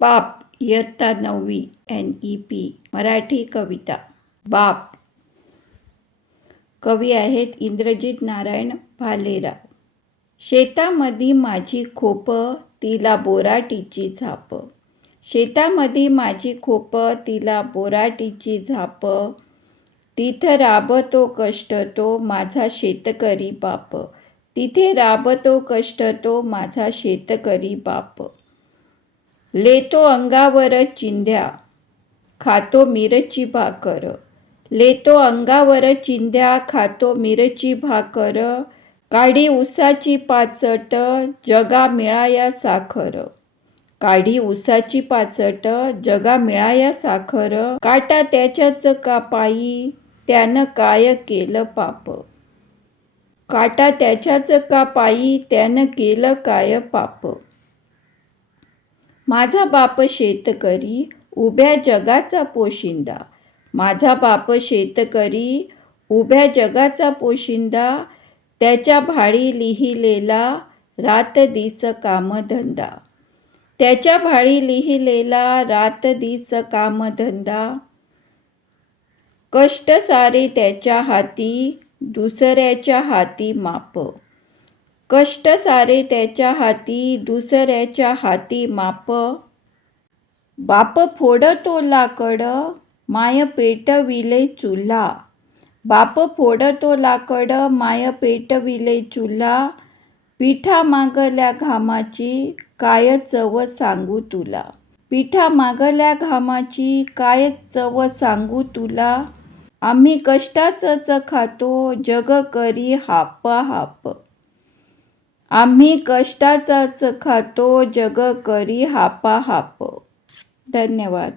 बाप इयत्ता 9वी NEP मराठी कविता. बाप. कवी आहेत इंद्रजित नारायण भालेराव. शेतामधी माझी खोप, तिला बोराटीची झाप. शेतामधी माझी खोप, तिला बोराटीची झाप. तिथं राबतो कष्ट तो माझा शेतकरी बाप. तिथे राबतो कष्ट तो माझा शेतकरी बाप. लेतो अंगावर चिंध्या, खातो मिरची भाकर. लेतो अंगावर चिंध्या, खातो मिरची भाकर. काढी उसाची पाचट, जगा मिळाया साखर. काढी उसाची पाचट, जगा मिळाया साखर. काटा त्याच्याच का पायी, त्यानं काय केलं पाप. काटा त्याच्याच का पायी, त्यानं केलं काय पाप. माझा बाप शेतकरी, उभ्या जगाचा पोशिंदा. माझा बाप शेतकरी, उभ्या जगाचा पोशिंदा. त्याच्या भाळी लिहिलेला रात दिस कामधंदा. त्याच्या भाळी लिहिलेला रात दिस कामधंदा. कष्ट सारे त्याच्या हाती, दुसऱ्याच्या हाती माप. कष्ट सारे त्याच्या हाती, दुसऱ्याच्या हाती माप. बाप फोडतो लाकड, माय पेटविले चुल्हा. बाप फोडतो लाकड, माय पेटविले चुल्हा. पिठा मागल्या घामाची, काय चव सांगू तुला. पिठा मागल्या घामाची, काय चव सांगू तुला. आम्ही कष्टाचंच खातो, जग करी हाप हाप. आम्ही कष्टाचाच खातो, जग करी हाप हाप. धन्यवाद.